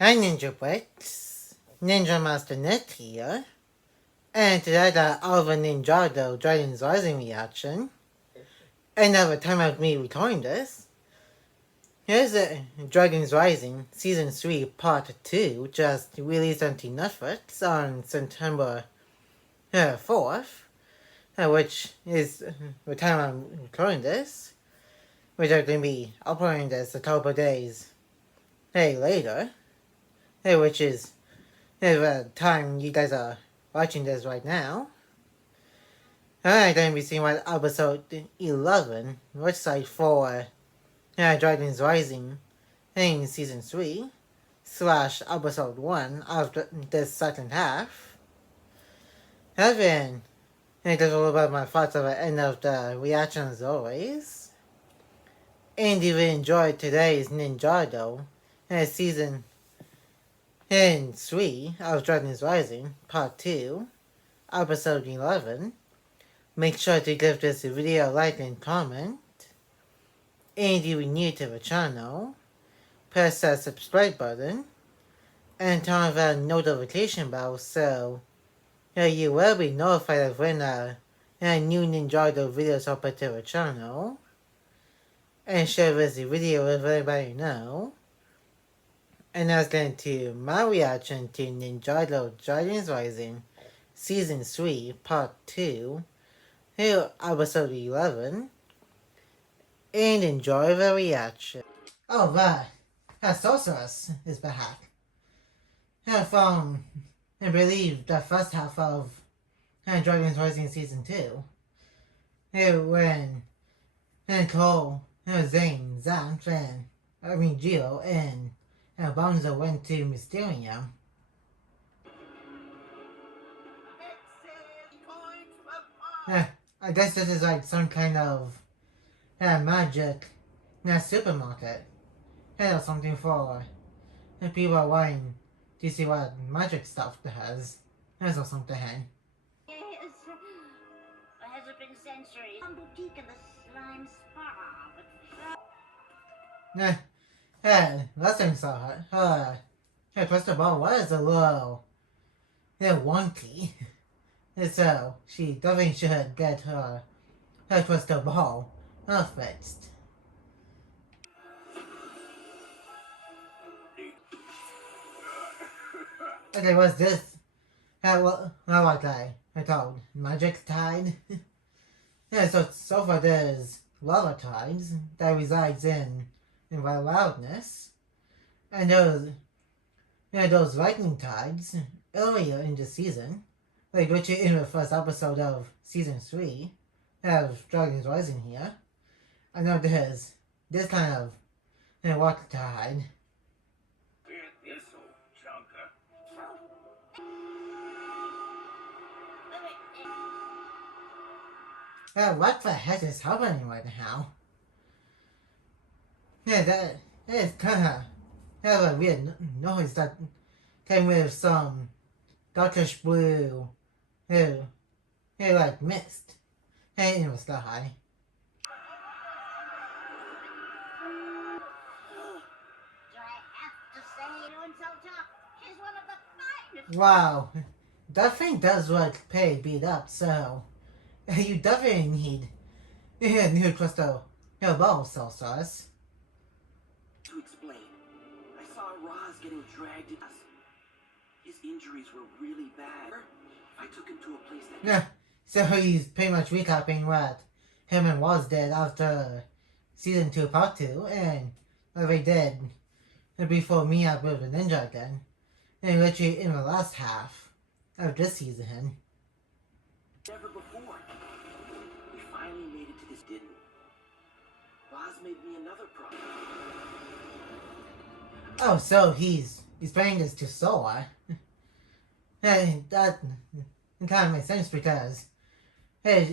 Hi Ninja Bricks, Ninja Master Net here, and today the Alva Ninjago Dragons Rising reaction. Another time of me recording this. Here's the Dragons Rising Season 3 Part 2, just released on Netflix on September 4th, which is the time I'm recording this, which I'm going to be uploading this a couple days later, which is the time you guys are watching this right now. Alright, then we see what episode 11 looks like for Dragons Rising in season 3 slash episode 1 of this second half. Then, just a little bit of my thoughts at the end of the reaction as always. And if you enjoyed today's Ninjago season 3 of Dragons Rising Part 2, episode 11, make sure to give this video a like and comment. And if you're new to the channel, press that subscribe button and turn on the notification bell so you will be notified of when a new Ninjago videos upload to the channel. And share this video with everybody you know. And that's going to my reaction to Ninjago Dragons Rising Season 3 Part 2, episode 11. And enjoy the reaction. Oh, that sorceress is back. From, I believe, the first half of Dragons Rising Season 2. When Cole, Zane, Zanth, and Gio, and Bonzo went to Mysterium. I guess this is like some kind of magic supermarket or something for people wanting to see what magic stuff it has or something. Yes, has it been centuries? Boutique in the slime spa, but last time I saw her crystal ball was a little wonky. So she definitely should get her crystal ball fixed. Okay, what's this? What I called Magic Tide? So far there's lava tides that resides in the wildness. And those lightning tides earlier in the season, like which are in the first episode of season 3 of Dragons Rising here. I know there's this kind of water tide. This old junker. What the heck is happening right now? That is kind of a weird noise that came with some darkish blue, like mist, in the sky. Wow, that thing does look pretty beat up, so you definitely need a new crystal ball sorceress. To explain, I saw Roz getting dragged in us. His injuries were really bad. I took him to a place that... Yeah, so he's pretty much recapping what him and Roz did after season 2 part 2, and what they did before me up with the ninja again. And literally in the last half of this season. Never before. We finally made it to this, didn't. Roz made me another problem. Oh, so he's playing this to Sora. And that kind of makes sense because by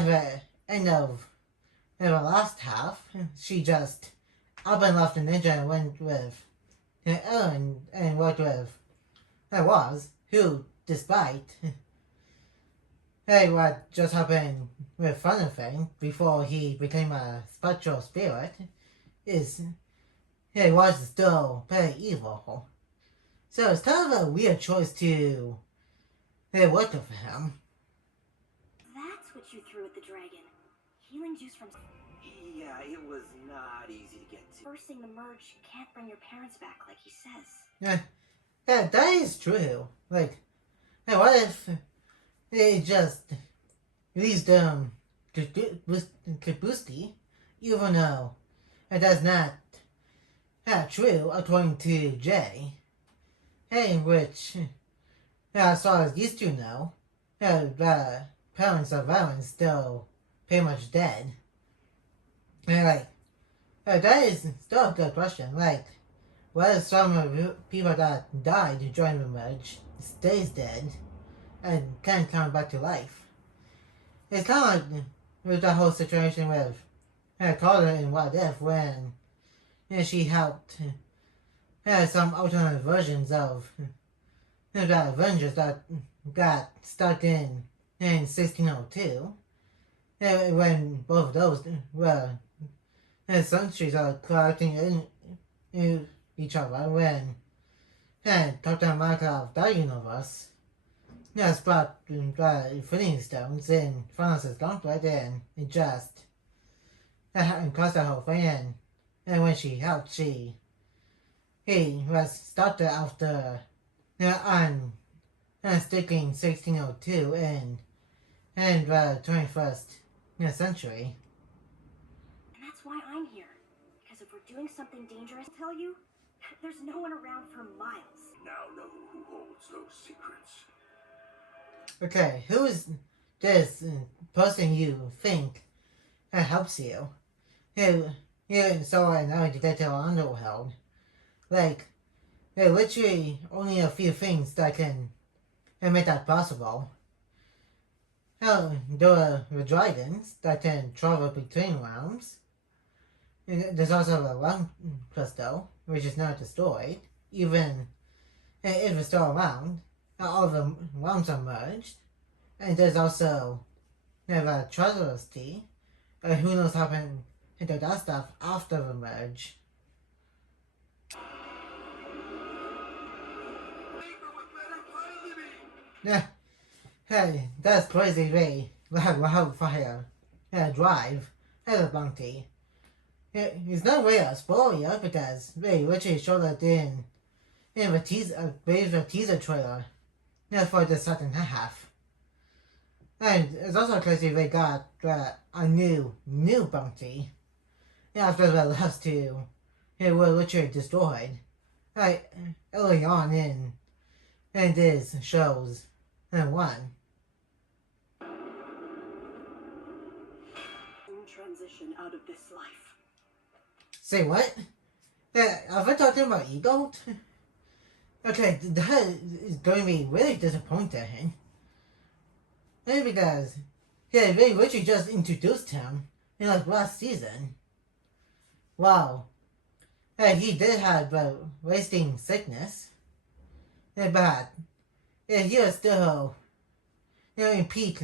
the end of the last half, she just up and left the ninja and went with Ellen and worked with Roz, who, despite what just happened with Thunderfang before he became a spectral spirit, is was still very evil. So it's kind of a weird choice to work for him. That's what you threw at the dragon. Healing juice from... Yeah, it was not easy to get to. Forcing the merge can't bring your parents back like he says. Yeah, that is true. Like, hey, what if they just released Kabuski, even though that's not true according to Jay. Hey, which, as far as these two know, the parents of Aaron still pretty much dead. And like, that is still a good question. Like, what if some of the people that died during the merge stays dead and can't come back to life? It's kind of like with the whole situation with Carter in What If when she helped some alternate versions of the Avengers that got stuck in 1602. When both of those were centuries are colliding in each other when Captain America of that universe spot the Infinity Stones in Thanos' gauntlet and it just caused the whole thing and when she helped he was started after on sticking 1602 in the 21st century. And that's why I'm here. Because if we're doing something dangerous, I tell you, there's no one around for miles. Now know who holds those secrets. Okay, who is this person you think helps you? You saw an detective Underworld. Like, there are literally only a few things that can make that possible. There are the dragons that can travel between realms. There's also a realm crystal, which is not destroyed, even if it's still around. All the realms are merged. And there's also the treasurer's key. Who knows what happened to that stuff after the merge. Yeah, hey, that's crazy way. Wildfire. Drive. Have a bounty. It's not really a spoiler because they literally showed it in the teaser trailer for the second half. And it's also crazy they got a new bounty after the last two were literally destroyed. Like early on in this show's one. Transition out of this life. Say what? Are we talking about Ego? Okay, that is going to be really disappointing. Maybe because they literally just introduced him in like last season. Wow. He did have wasting sickness. But he was still in peak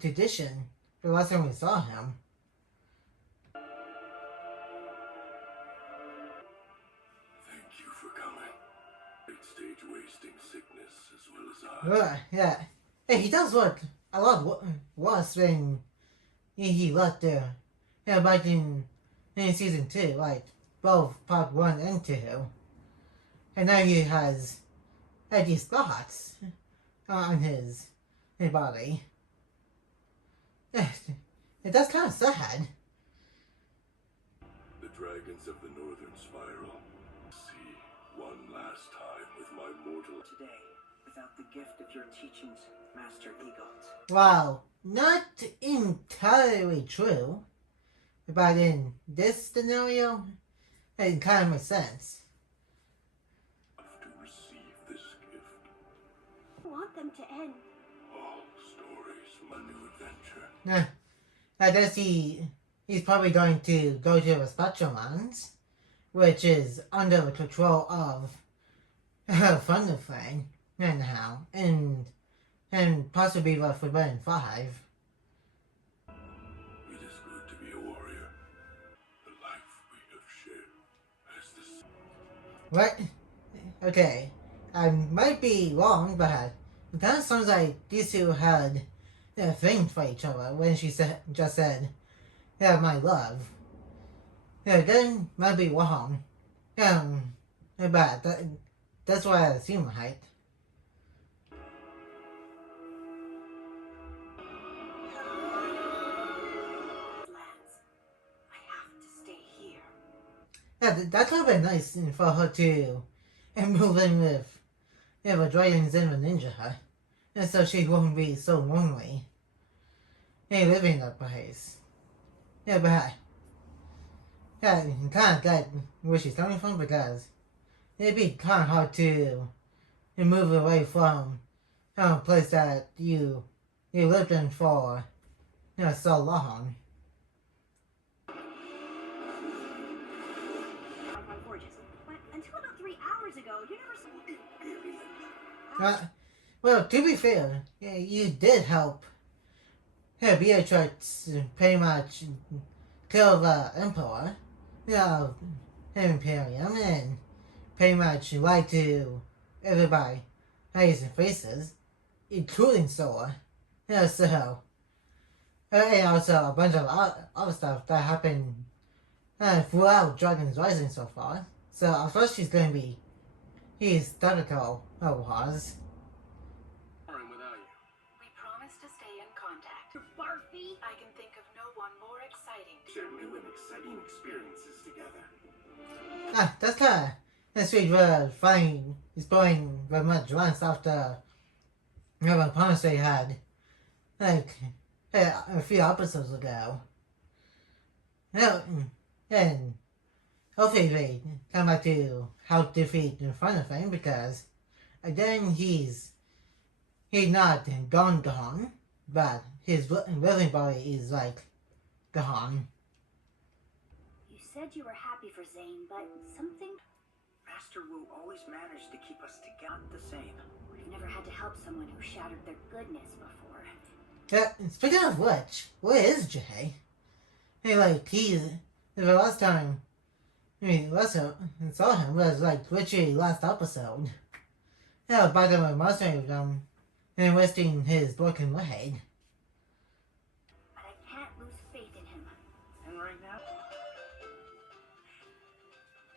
condition the last time we saw him. Thank you for coming. Late stage wasting sickness as well as I. Yeah. Hey, he does look a lot worse when he left there. Back in season 2, like both part 1 and 2. And now he has these spots on his body. That's kind of sad. The dragons of the northern spiral. See one last time with my mortal. Today, without the gift of your teachings, Master Egot. Wow, not entirely true. But in this scenario, it kind of makes sense. To receive this gift. I want them to end. All stories, my new adventure. I guess he's probably going to go to the Spectrum Lands, which is under the control of Thunderfang, anyhow, and possibly the Forbidden Five. It is good to be a warrior. The life we have shared as this. What? Okay. I might be wrong, but it kind of sounds like these two had a thing for each other when she just said, "Yeah, my love." Yeah, that might be wrong. But that's what I assume, right? Lance, I have to stay here. Yeah, that could have been nice for her to move in with the dragons and the ninja, and so she won't be so lonely. Yeah, living that place. Yeah, but yeah, you kind of get where she's coming from because it'd be kind of hard to move away from a place that you lived in for so long. On gorgeous. But until about 3 hours ago, you never saw Well, to be fair, yeah, you did help Beatrix pretty much kill the Emperor, Imperium, and pretty much lied to everybody, face faces, including Sora. So, and also a bunch of other stuff that happened throughout Dragons Rising so far. So, of course, she's going to be hysterical was. Without you. We promise to stay in contact. Barfy. I can think of no one more exciting. Share new and exciting experiences together. That's kind of sweet. Finding is going very much once after the promise they had, like a few episodes ago. And hopefully they come back to help defeat the final thing because again he's not gone, but his living body is like gone. You said you were happy for Zane, but something... Master Wu always managed to keep us together the same. We've never had to help someone who shattered their goodness before. Yeah, speaking of which, where is Jay? Hey, like, the last time, last time I saw him was like literally last episode. Yeah, by the way, mastering them and wasting his broken leg. But I can't lose faith in him. And right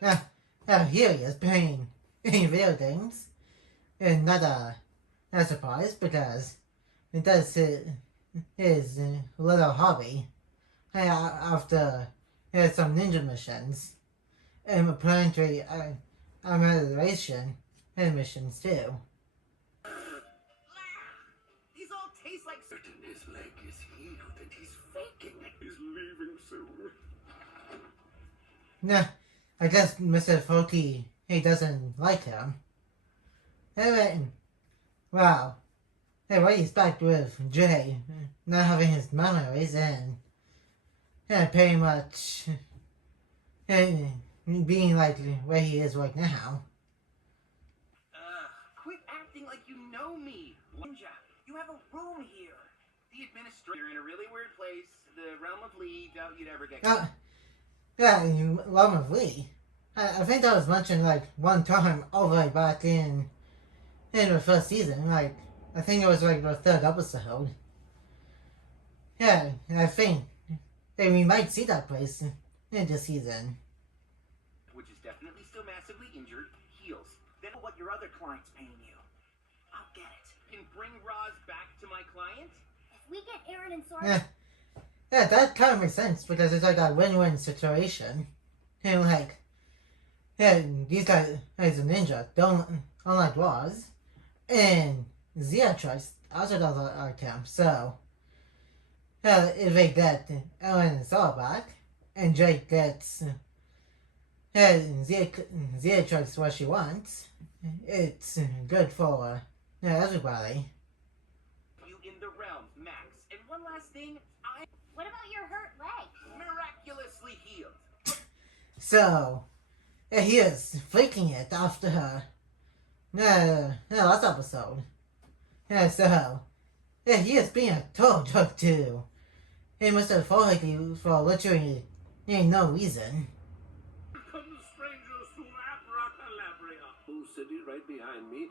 now, Here he is playing video games. And not a surprise because it does his little hobby after some ninja missions and apparently amelioration missions too. These all taste like certain his leg is healed and he's faking it. He's leaving soon. Nah, I guess Mr. Folky, he doesn't like him. Anyway, wow. Hey, what do you expect with Jay not having his memories and pretty much being like where he is right now? Quit acting like you know me. Ninja, you have a room here. The administrator in a really weird place, the realm of Lee, doubt you'd ever get. Yeah, you love of Lee. I think that was mentioned like one time all the way back in the first season. Like, I think it was like the third episode. Yeah, I think that we might see that place in this season. Which is definitely still massively injured, heals. Then what your other client's paying you. I'll get it. Can bring Roz back to my client? If we get Aaron and Sora... Yeah, that kind of makes sense because it's like a win-win situation. And like, these guys, as a ninja, don't unlike Roz, and Zia tries also does like him. So, if they get Aaron and Sora back, and Jake gets Zia tries what she wants, it's good for everybody. You in the realm, Max. And one last thing, I What about your hurt leg? miraculously healed. So, he is faking it after her. Last episode. So, he is being a total jerk too. He must have followed you for literally no reason. Come strangers to Abracadabra. Who sitting right behind me,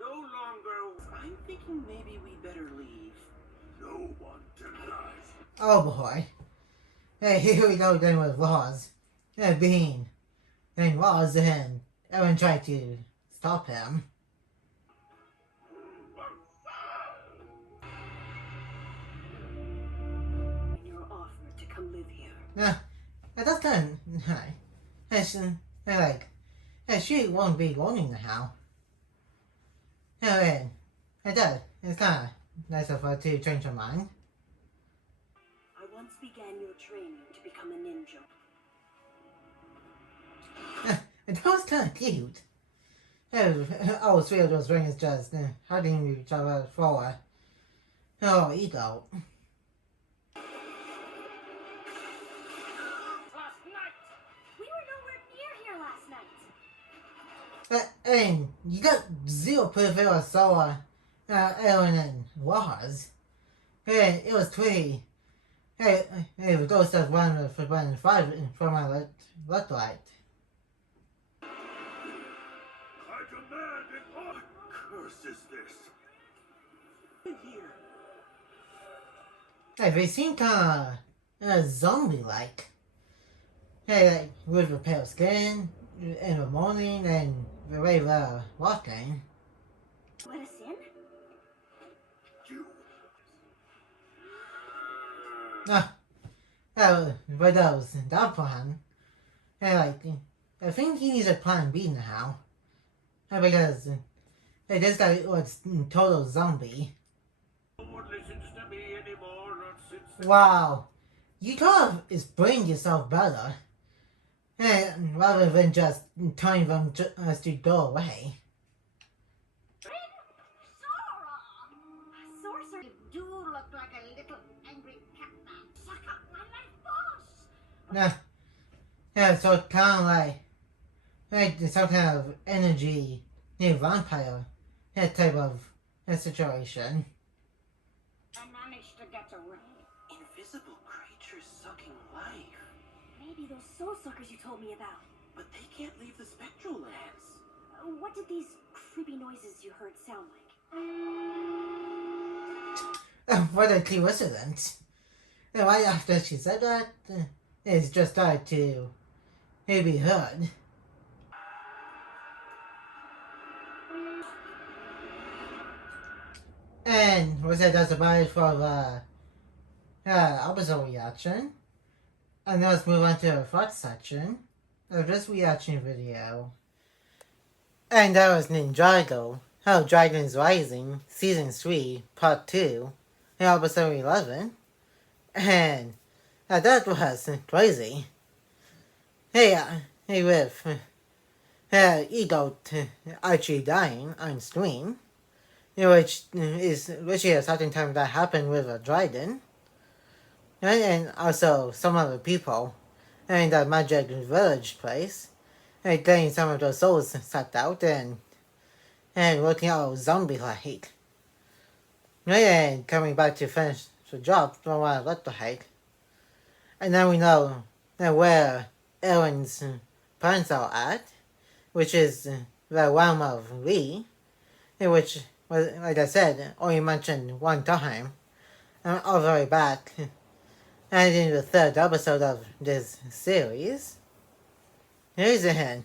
no longer. I'm thinking maybe we better leave. No one denies. Oh boy. Hey, here we go again with Roz. Being Roz and everyone tried to stop him. And you're offered to come live here. That's kind of nice. She won't be going now. It does. It's kind of nice of her to change her mind. I once began your training to become a ninja. That was kind of cute. All three of those rings just hugging each other for her ego. We were nowhere near here last night. And you got 0% or so Aaron and Roz. Hey, it was pretty. Hey, it was those that 1 for 1 and 5 from my left right. I demand it. What curse is this? Here. Hey, they seem kind of zombie-like. Hey, like with the pale skin in the morning and the way they're walking. Let us in? You. But that was that plan. Hey, I think he needs a plan B now. Because this guy was total zombie. No one listens to me anymore, not since. Wow, you could have explained yourself better. Rather than just telling them to go away. Sorcerer, you do look like a little angry cat man. Suck up my life force. So kind of like some kind of energy, vampire, type of situation. I managed to get away. Invisible creatures sucking life. Maybe those soul suckers you told me about. But they can't leave the spectral lands. What did these creepy noises you heard sound like? What a coincidence. And right after she said that, it just started to be heard. And was that's about it for the episode reaction. And now let's move on to the fourth section of this reaction video. And that was Ninjago Dragons Rising Season 3 Part 2 Episode 11. And that was crazy. Hey with Ego actually dying on screen. Which is something time that happened with a dragon. And also some other people in the Magic Village place. And getting some of those souls sucked out and looking all zombie-like. And coming back to finish the job from what I left behind. And now we know where Aaron's parents are at, which is the realm of Lee, which was, like I said, only mentioned one time, all the way back, and in the third episode of this series. Here's a hint.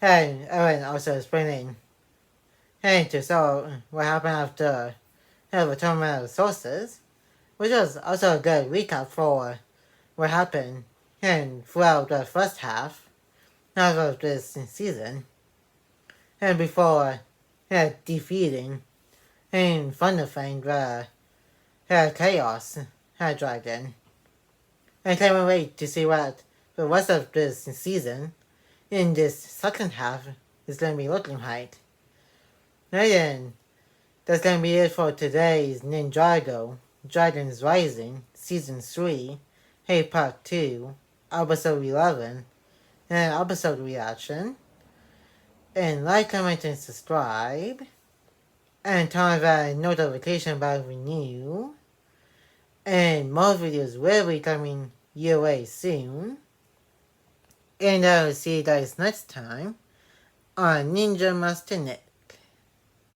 And Aaron also explaining to Saul what happened after the tournament of sources, which was also a good recap for what happened throughout the first half of this season, and before defeating and Thunderfang the Chaos Dragon. I can't wait to see what the rest of this season in this second half is going to be looking like. And then that's going to be it for today's Ninjago Dragons Rising Season 3 Part 2 Episode 11 and episode reaction. And like, comment, and subscribe. And turn on that notification bell when new. And more videos will be coming your way soon. And I will see you guys next time. on Ninja Master Net.